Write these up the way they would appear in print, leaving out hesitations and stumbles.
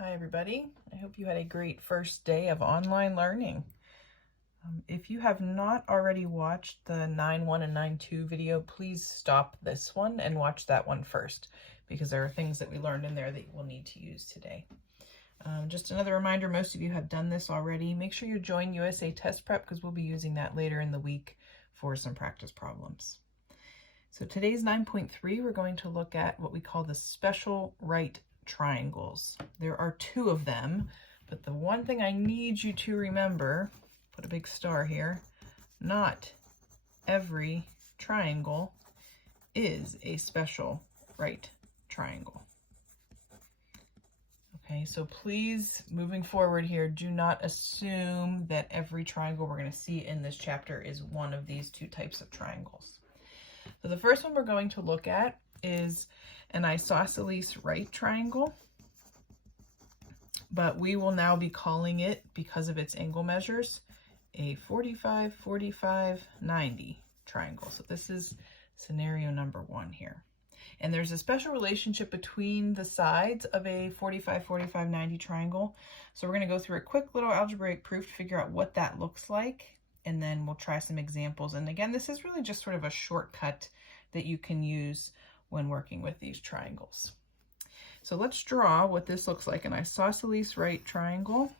Hi everybody, I hope you had a great first day of online learning. If you have not already watched the 9.1 and 9.2 video, please stop this one and watch that one first, because there are things that we learned in there that you will need to use today. Just another reminder, most of you have done this already. Make sure you join USA Test Prep because we'll be using that later in the week for some practice problems. So today's 9.3, we're going to look at what we call the special right triangles. There are two of them, but the one thing I need you to remember, put a big star here, not every triangle is a special right triangle. Okay, so please, moving forward here, do not assume that every triangle we're going to see in this chapter is one of these two types of triangles. So the first one we're going to look at is an isosceles right triangle, but we will now be calling it, because of its angle measures, a 45, 45, 90 triangle. So this is scenario number one here. And there's a special relationship between the sides of a 45, 45, 90 triangle. So we're going to go through a quick little algebraic proof to figure out what that looks like, and then we'll try some examples. And again, this is really just sort of a shortcut that you can use when working with these triangles. So let's draw what this looks like, an isosceles right triangle.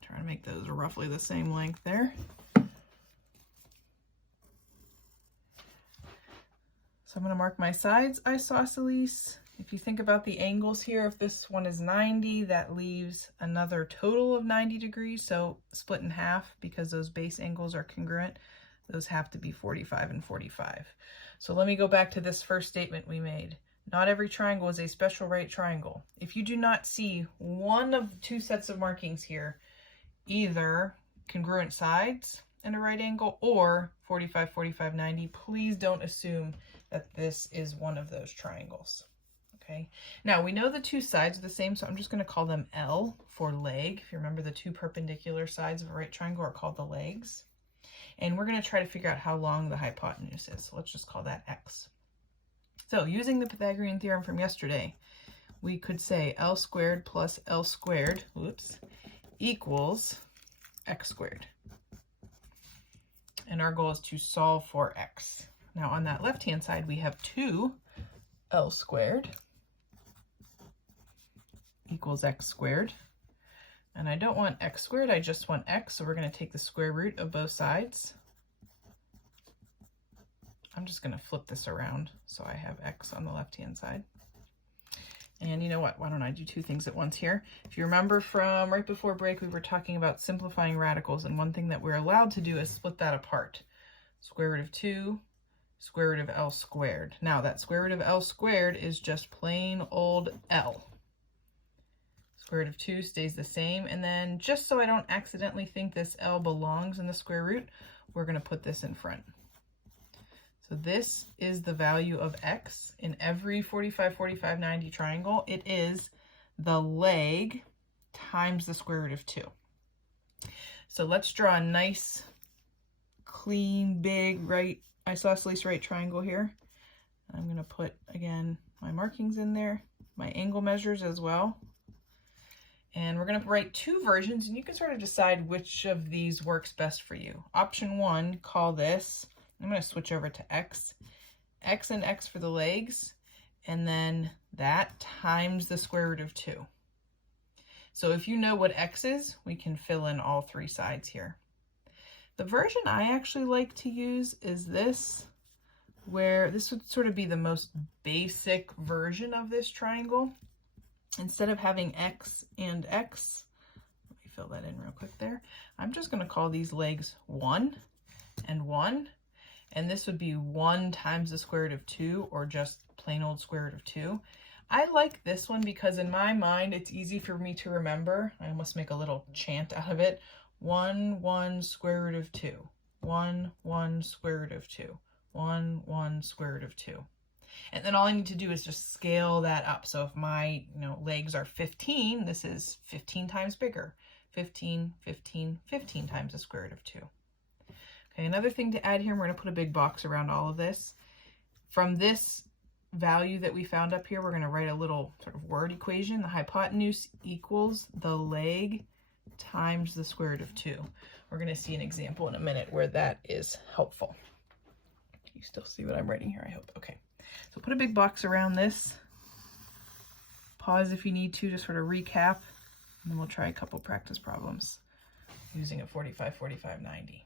Try to make those roughly the same length there. So I'm going to mark my sides isosceles. If you think about the angles here, if this one is 90, that leaves another total of 90 degrees. So split in half, because those base angles are congruent. Those have to be 45 and 45. So let me go back to this first statement we made. Not every triangle is a special right triangle. If you do not see one of two sets of markings here, either congruent sides and a right angle or 45, 45, 90, please don't assume that this is one of those triangles. Okay, now we know the two sides are the same, so I'm just going to call them L for leg. If you remember, the two perpendicular sides of a right triangle are called the legs. And we're going to try to figure out how long the hypotenuse is. So let's just call that X. So using the Pythagorean theorem from yesterday, we could say L squared plus L squared, equals X squared. And our goal is to solve for X. Now on that left-hand side, we have 2 L squared equals X squared. And I don't want X squared, I just want X, so we're going to take the square root of both sides. I'm just going to flip this around so I have X on the left-hand side. And you know what, why don't I do two things at once here? If you remember from right before break, we were talking about simplifying radicals, and one thing that we're allowed to do is split that apart. Square root of 2, square root of L squared. Now that square root of L squared is just plain old L. Square root of 2 stays the same, and then just so I don't accidentally think this L belongs in the square root, we're going to put this in front. So this is the value of X in every 45, 45, 90 triangle. It is the leg times the square root of 2. So let's draw a nice, clean, big right isosceles right triangle here. I'm going to put, again, my markings in there, my angle measures as well. And we're going to write two versions, and you can sort of decide which of these works best for you. Option 1, call this, I'm going to switch over to X. X and X for the legs, and then that times the square root of 2. So if you know what X is, we can fill in all three sides here. The version I actually like to use is this, where this would sort of be the most basic version of this triangle. Instead of having X and X, let me fill that in real quick there, I'm just going to call these legs 1 and 1, and this would be 1 times the square root of 2, or just plain old square root of 2. I like this one because in my mind it's easy for me to remember. I almost make a little chant out of it. 1, 1, square root of 2. 1, 1, square root of 2. 1, 1, square root of 2. And then all I need to do is just scale that up. So if my legs are 15, this is 15 times bigger. 15, 15, 15 times the square root of 2. Okay, another thing to add here, we're going to put a big box around all of this. From this value that we found up here, we're going to write a little sort of word equation. The hypotenuse equals the leg times the square root of 2. We're going to see an example in a minute where that is helpful. You still see what I'm writing here, I hope. Okay, so put a big box around this. Pause if you need to sort of recap, and then we'll try a couple practice problems using a 45, 45, 90.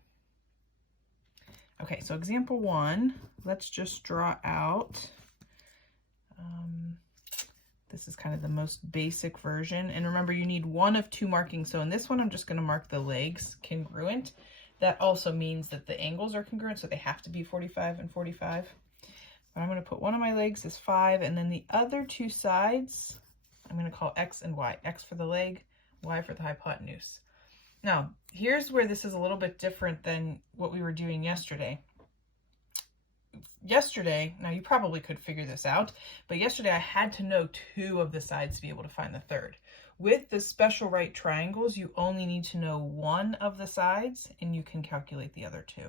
Okay, so example 1, let's just draw out, this is kind of the most basic version, and remember you need one of 2 markings. So in this one, I'm just going to mark the legs congruent. That also means that the angles are congruent, so they have to be 45 and 45. But I'm going to put one of my legs as 5, and then the other 2 sides, I'm going to call X and Y. X for the leg, Y for the hypotenuse. Now, here's where this is a little bit different than what we were doing yesterday. Now you probably could figure this out, but yesterday I had to know 2 of the sides to be able to find the third. With the special right triangles, you only need to know 1 of the sides and you can calculate the other 2.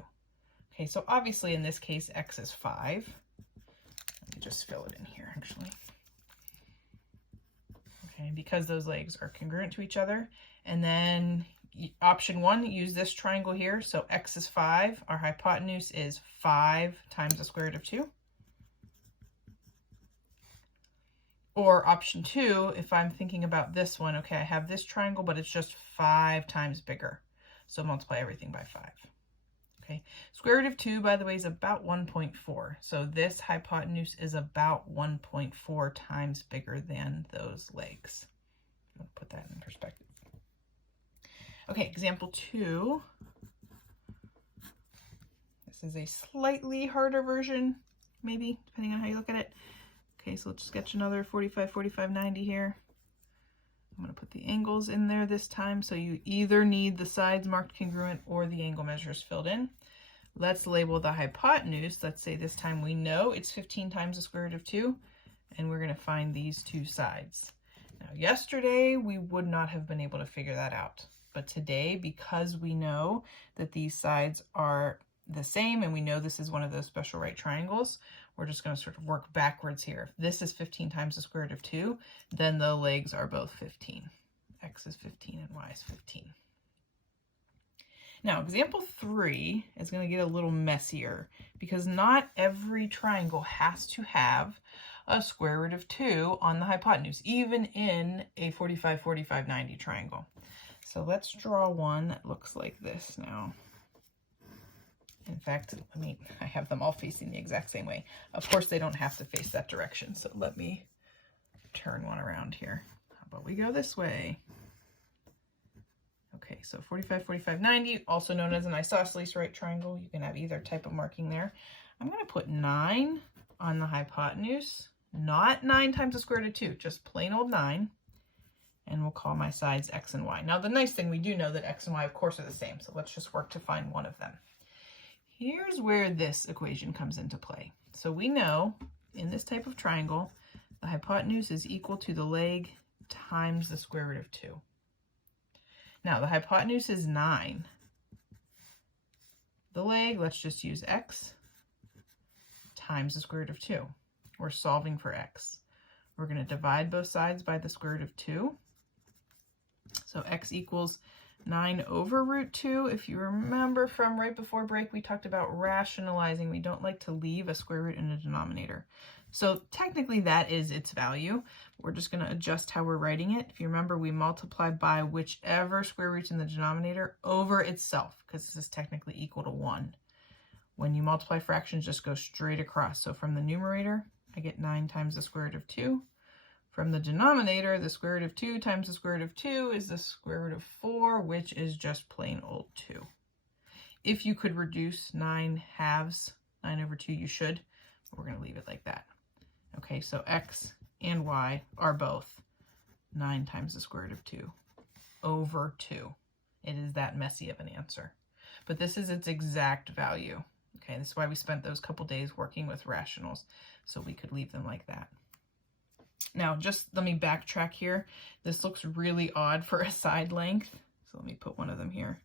Okay, so obviously in this case, X is 5. Let me just fill it in here actually. Okay, because those legs are congruent to each other. And then option 1, use this triangle here. So X is 5. Our hypotenuse is 5 times the square root of 2. Or option 2, if I'm thinking about this one, okay, I have this triangle, but it's just 5 times bigger. So multiply everything by 5. Okay, square root of 2, by the way, is about 1.4. So this hypotenuse is about 1.4 times bigger than those legs. I'll put that in perspective. Okay, example 2. This is a slightly harder version, maybe, depending on how you look at it. Okay, so let's sketch another 45, 45, 90 here. I'm going to put the angles in there this time, so you either need the sides marked congruent or the angle measures filled in. Let's label the hypotenuse. Let's say this time we know it's 15 times the square root of 2, and we're going to find these 2 sides. Now, yesterday we would not have been able to figure that out. But today, because we know that these sides are the same and we know this is one of those special right triangles, we're just going to sort of work backwards here. If this is 15 times the square root of 2, then the legs are both 15. X is 15 and Y is 15. Now, example 3 is going to get a little messier because not every triangle has to have a square root of 2 on the hypotenuse, even in a 45, 45, 90 triangle. So let's draw one that looks like this now. In fact, I have them all facing the exact same way. Of course, they don't have to face that direction. So let me turn one around here. How about we go this way? Okay, so 45, 45, 90, also known as an isosceles right triangle. You can have either type of marking there. I'm going to put 9 on the hypotenuse, not 9 times the square root of 2, just plain old 9. And we'll call my sides X and Y. Now, the nice thing, we do know that X and Y, of course, are the same. So let's just work to find one of them. Here's where this equation comes into play. So we know in this type of triangle, the hypotenuse is equal to the leg times the square root of 2. Now, the hypotenuse is 9. The leg, let's just use X times the square root of 2. We're solving for X. We're going to divide both sides by the square root of 2. So X equals 9 over root 2. If you remember from right before break, we talked about rationalizing. We don't like to leave a square root in a denominator. So technically that is its value. We're just going to adjust how we're writing it. If you remember, we multiply by whichever square root's in the denominator over itself, because this is technically equal to 1. When you multiply fractions, just go straight across. So from the numerator, I get 9 times the square root of 2. From the denominator, the square root of 2 times the square root of 2 is the square root of 4, which is just plain old 2. If you could reduce 9 halves, 9 over 2, you should, but we're going to leave it like that. Okay, so X and Y are both 9 times the square root of 2 over 2. It is that messy of an answer. But this is its exact value. Okay, this is why we spent those couple days working with rationals, so we could leave them like that. Now, just let me backtrack here. This looks really odd for a side length, so let me put one of them here.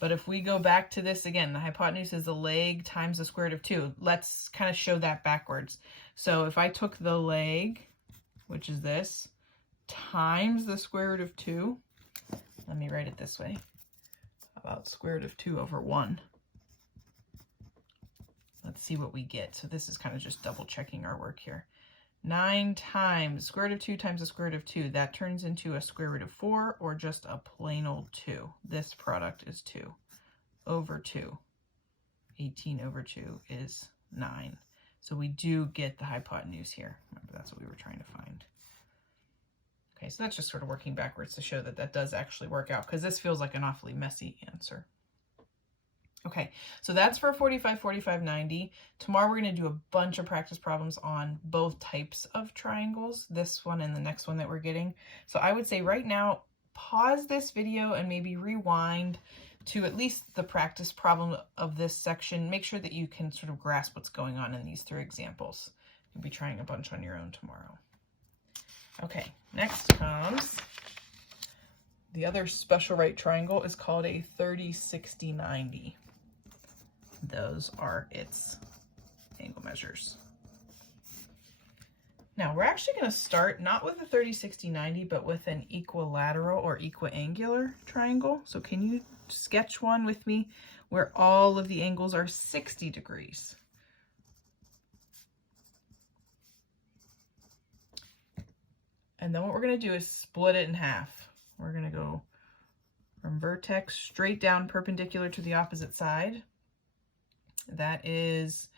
But if we go back to this again, the hypotenuse is the leg times the square root of 2. Let's kind of show that backwards. So if I took the leg, which is this, times the square root of 2, let me write it this way, about square root of 2 over 1. Let's see what we get. So this is kind of just double checking our work here. 9 times square root of 2 times the square root of 2. That turns into a square root of 4 or just a plain old 2. This product is 2 over 2. 18 over 2 is 9. So we do get the hypotenuse here. Remember, that's what we were trying to find. Okay, so that's just sort of working backwards to show that that does actually work out, because this feels like an awfully messy answer. Okay, so that's for 45, 45, 90. Tomorrow we're going to do a bunch of practice problems on both types of triangles, this one and the next one that we're getting. So I would say right now, pause this video and maybe rewind to at least the practice problem of this section. Make sure that you can sort of grasp what's going on in these 3 examples. You'll be trying a bunch on your own tomorrow. Okay, next comes the other special right triangle, is called a 30, 60, 90. Those are its angle measures. Now we're actually going to start not with a 30, 60, 90, but with an equilateral or equiangular triangle. So can you sketch one with me where all of the angles are 60 degrees? And then what we're going to do is split it in half. We're going to go from vertex straight down perpendicular to the opposite side. That is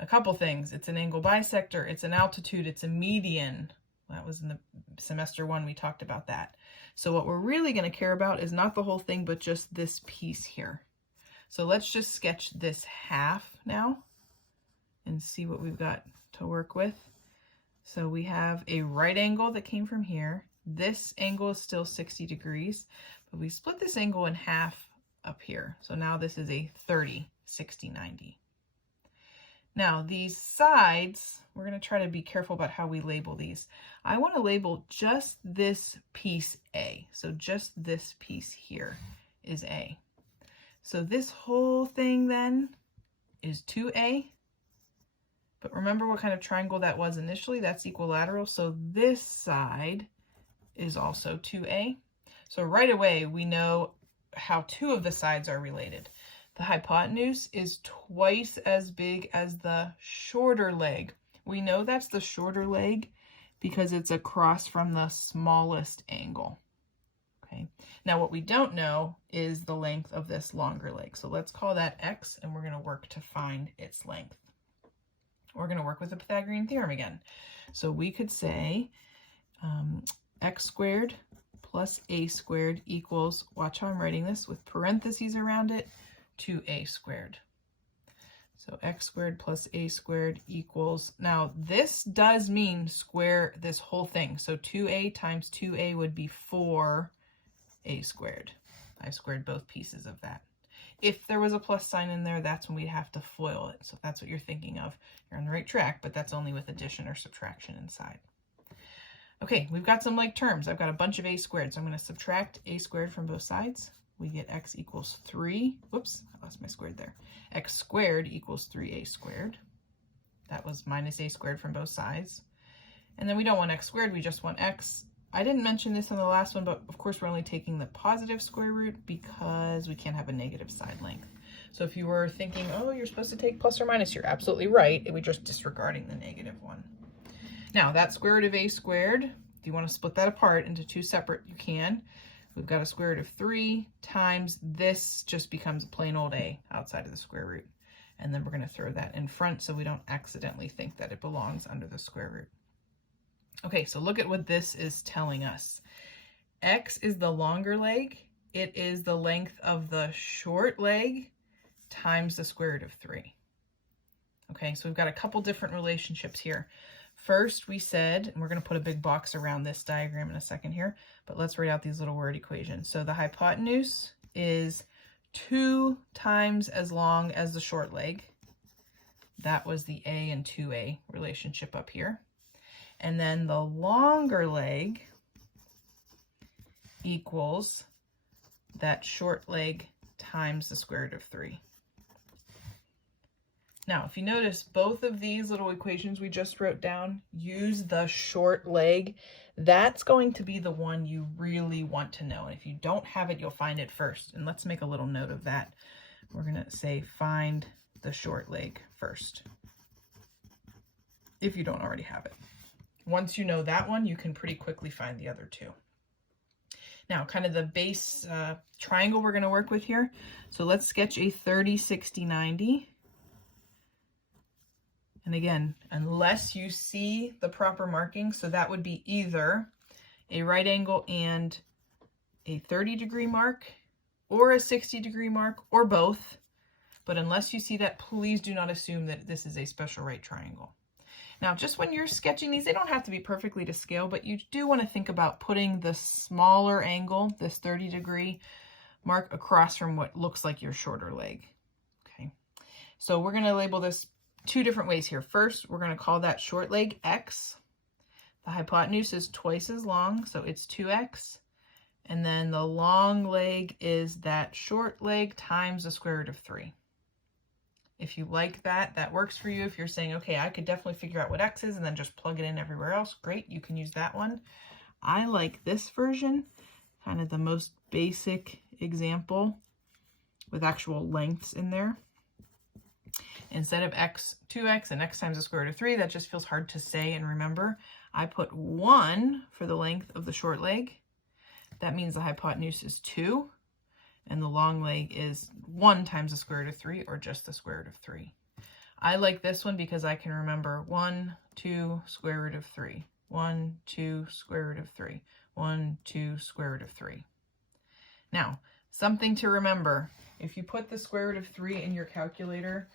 a couple things. It's an angle bisector, it's an altitude, it's a median. That was in the semester 1, we talked about that. So what we're really going to care about is not the whole thing, but just this piece here. So let's just sketch this half now and see what we've got to work with. So we have a right angle that came from here. This angle is still 60 degrees, but we split this angle in half up here. So now this is a 30, 60, 90. Now these sides, we're going to try to be careful about how we label these. I want to label just this piece A. So just this piece here is A. So this whole thing then is 2A. But remember what kind of triangle that was initially? That's equilateral. So this side is also 2A. So right away, we know how 2 of the sides are related. The hypotenuse is twice as big as the shorter leg. We know that's the shorter leg because it's across from the smallest angle. Okay. Now what we don't know is the length of this longer leg. So let's call that x, and we're going to work to find its length. We're going to work with the Pythagorean theorem again. So we could say x squared plus a squared equals, watch how I'm writing this with parentheses around it, 2a squared. So x squared plus a squared equals, now this does mean square this whole thing. So 2a times 2a would be 4a squared. I squared both pieces of that. If there was a plus sign in there, that's when we'd have to FOIL it. So if that's what you're thinking of, you're on the right track, but that's only with addition or subtraction inside. Okay, we've got some like terms. I've got a bunch of a squared, so I'm going to subtract a squared from both sides. We get x equals 3. Whoops, I lost my squared there. X squared equals 3a squared. That was minus a squared from both sides. And then we don't want x squared, we just want x. I didn't mention this on the last one, but of course we're only taking the positive square root because we can't have a negative side length. So if you were thinking, oh, you're supposed to take plus or minus, you're absolutely right. We're just disregarding the negative one. Now that square root of a squared, if you want to split that apart into 2 separate, you can. We've got a square root of 3 times this just becomes a plain old a outside of the square root. And then we're going to throw that in front so we don't accidentally think that it belongs under the square root. Okay, so look at what this is telling us. X is the longer leg. It is the length of the short leg times the square root of 3. Okay, so we've got a couple different relationships here. First, we said, and we're going to put a big box around this diagram in a second here, but let's write out these little word equations. So the hypotenuse is 2 times as long as the short leg. That was the a and 2a relationship up here. And then the longer leg equals that short leg times the square root of 3. Now, if you notice, both of these little equations we just wrote down use the short leg. That's going to be the one you really want to know. And if you don't have it, you'll find it first. And let's make a little note of that. We're going to say find the short leg first, if you don't already have it. Once you know that one, you can pretty quickly find the other two. Now, kind of the base triangle we're going to work with here. So let's sketch a 30, 60, 90. And again, unless you see the proper marking, so that would be either a right angle and a 30-degree mark, or a 60-degree mark, or both. But unless you see that, please do not assume that this is a special right triangle. Now, just when you're sketching these, they don't have to be perfectly to scale, but you do want to think about putting the smaller angle, this 30-degree mark, across from what looks like your shorter leg. Okay, so we're going to label this two different ways here. First, we're going to call that short leg X. The hypotenuse is twice as long, so it's 2x. And then the long leg is that short leg times the square root of 3. If you like that, that works for you. If you're saying, okay, I could definitely figure out what X is and then just plug it in everywhere else, great, you can use that one. I like this version, kind of the most basic example with actual lengths in there. Instead of x, 2x, and x times the square root of 3, that just feels hard to say and remember. I put 1 for the length of the short leg. That means the hypotenuse is 2, and the long leg is 1 times the square root of 3, or just the square root of 3. I like this one because I can remember 1, 2, square root of 3, 1, 2, square root of 3, 1, 2, square root of 3. Now, something to remember, if you put the square root of 3 in your calculator,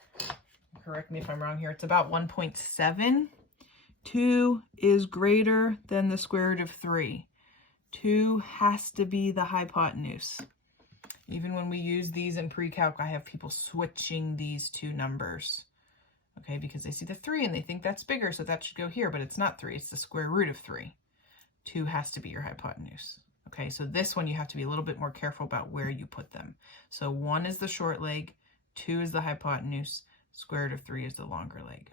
correct me if I'm wrong here, it's about 1.7. 2 is greater than the square root of 3. 2 has to be the hypotenuse. Even when we use these in pre-calc, I have people switching these two numbers, okay, because they see the 3 and they think that's bigger, so that should go here, but it's not 3, it's the square root of 3. 2 has to be your hypotenuse. Okay, so this one you have to be a little bit more careful about where you put them. So 1 is the short leg, 2 is the hypotenuse, square root of 3 is the longer leg.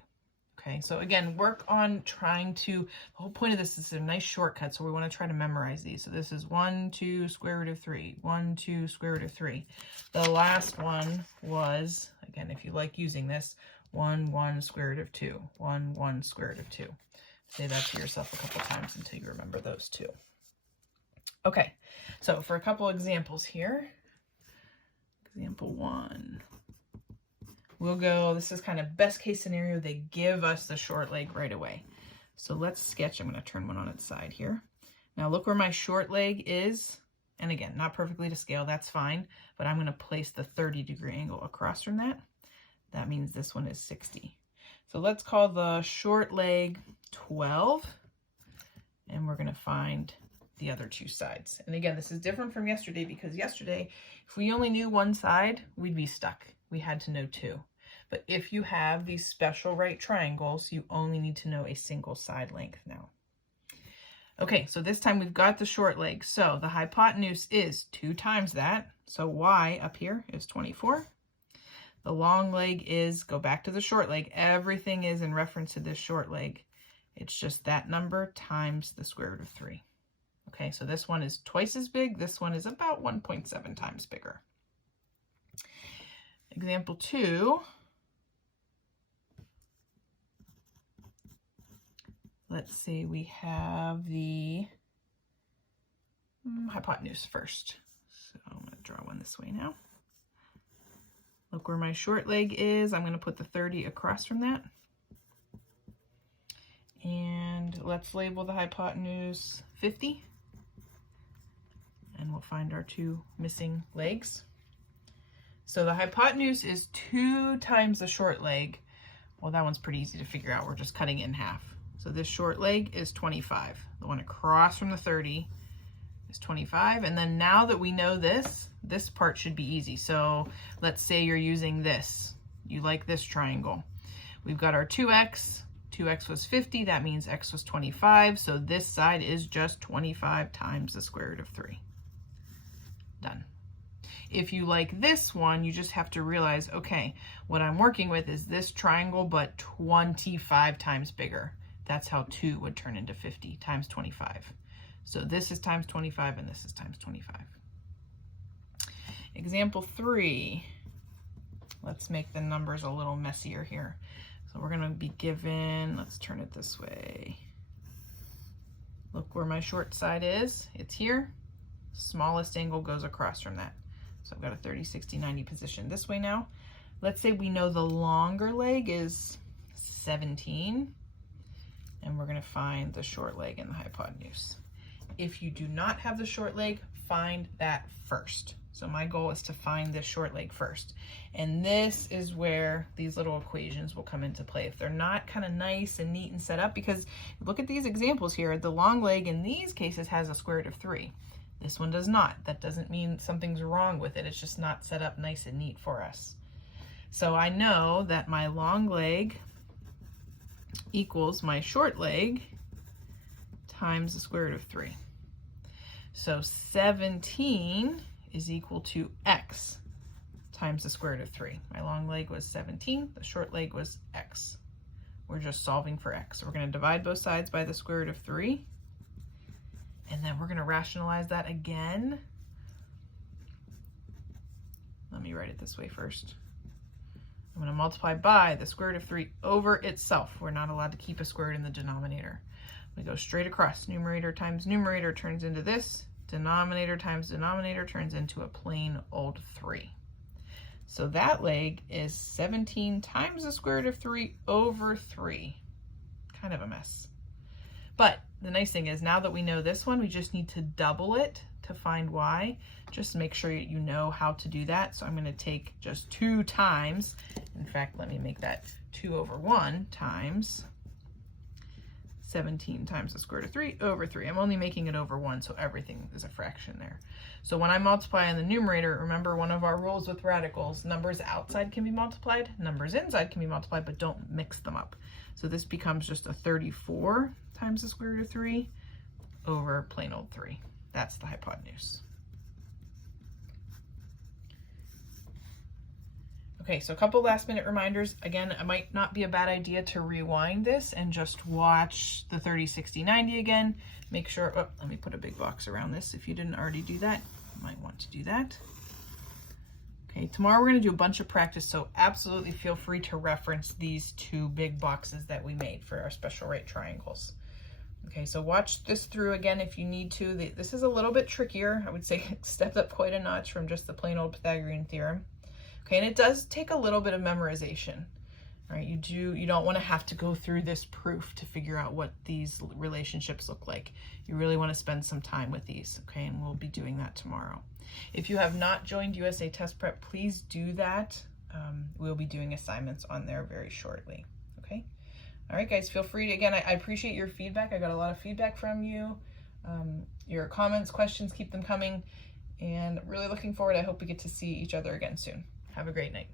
Okay, so again, work on trying to, the whole point of this is a nice shortcut, so we want to try to memorize these. So this is 1, 2, square root of 3, 1, 2, square root of 3. The last one was, again, if you like using this, 1, 1, square root of 2, 1, 1, square root of 2. Say that to yourself a couple times until you remember those two. Okay, so for a couple examples here, example 1. We'll go, this is kind of best case scenario, they give us the short leg right away. So let's sketch, I'm going to turn one on its side here. Now look where my short leg is, and again, not perfectly to scale, that's fine, but I'm going to place the 30-degree angle across from that. That means this one is 60. So let's call the short leg 12, and we're going to find the other two sides. And again, this is different from yesterday because yesterday, if we only knew one side, we'd be stuck. We had to know 2. But if you have these special right triangles, you only need to know a single side length now. Okay, so this time we've got the short leg. So the hypotenuse is 2 times that. So y up here is 24. The long leg is, go back to the short leg. Everything is in reference to this short leg. It's just that number times the square root of 3. Okay, so this one is twice as big. This one is about 1.7 times bigger. Example 2. Let's say we have the hypotenuse first. So I'm going to draw one this way now. Look where my short leg is. I'm going to put the 30 across from that. And let's label the hypotenuse 50. And we'll find our 2 missing legs. So the hypotenuse is 2 times the short leg. Well, that one's pretty easy to figure out. We're just cutting it in half. So this short leg is 25. The one across from the 30 is 25. And then now that we know this part should be easy. So let's say you're using this. You like this triangle. We've got our 2x. 2x was 50. That means x was 25. So this side is just 25 times the square root of 3. Done. If you like this one, you just have to realize, okay, what I'm working with is this triangle, but 25 times bigger. That's how 2 would turn into 50 times 25. So this is times 25 and this is times 25. Example 3. Let's make the numbers a little messier here. So we're gonna be given, let's turn it this way. Look where my short side is. It's here. Smallest angle goes across from that. So I've got a 30, 60, 90 position this way now. Let's say we know the longer leg is 17, and we're gonna find the short leg in the hypotenuse. If you do not have the short leg, find that first. So my goal is to find this short leg first. And this is where these little equations will come into play. If they're not kind of nice and neat and set up, because look at these examples here, the long leg in these cases has a square root of 3. This one does not. That doesn't mean something's wrong with it. It's just not set up nice and neat for us. So I know that my long leg equals my short leg times the square root of 3. So 17 is equal to x times the square root of 3. My long leg was 17, the short leg was x. We're just solving for x. So we're going to divide both sides by the square root of 3. And then we're going to rationalize that again. Let me write it this way first. I'm going to multiply by the square root of 3 over itself. We're not allowed to keep a square root in the denominator. We go straight across. Numerator times numerator turns into this. Denominator times denominator turns into a plain old 3. So that leg is 17 times the square root of 3 over 3. Kind of a mess. But the nice thing is, now that we know this one, we just need to double it to find y. Just make sure you know how to do that. So I'm going to take just 2 times. In fact, let me make that 2 over 1 times 17 times the square root of 3 over 3. I'm only making it over 1, so everything is a fraction there. So when I multiply in the numerator, remember one of our rules with radicals, numbers outside can be multiplied, numbers inside can be multiplied, but don't mix them up. So this becomes just a 34 times the square root of 3 over plain old 3. That's the hypotenuse. Okay, so a couple last minute reminders. Again, it might not be a bad idea to rewind this and just watch the 30, 60, 90 again. Make sure, oh, let me put a big box around this. If you didn't already do that, you might want to do that. Okay, tomorrow we're gonna do a bunch of practice, so absolutely feel free to reference these 2 big boxes that we made for our special right triangles. Okay, so watch this through again if you need to. This is a little bit trickier. I would say it stepped up quite a notch from just the plain old Pythagorean theorem. Okay, and it does take a little bit of memorization, right? You don't want to have to go through this proof to figure out what these relationships look like. You really want to spend some time with these, okay? And we'll be doing that tomorrow. If you have not joined USA Test Prep, please do that. We'll be doing assignments on there very shortly, okay? All right, guys, feel free to, again, I appreciate your feedback. I got a lot of feedback from you. Your comments, questions, keep them coming. And really looking forward. I hope we get to see each other again soon. Have a great night.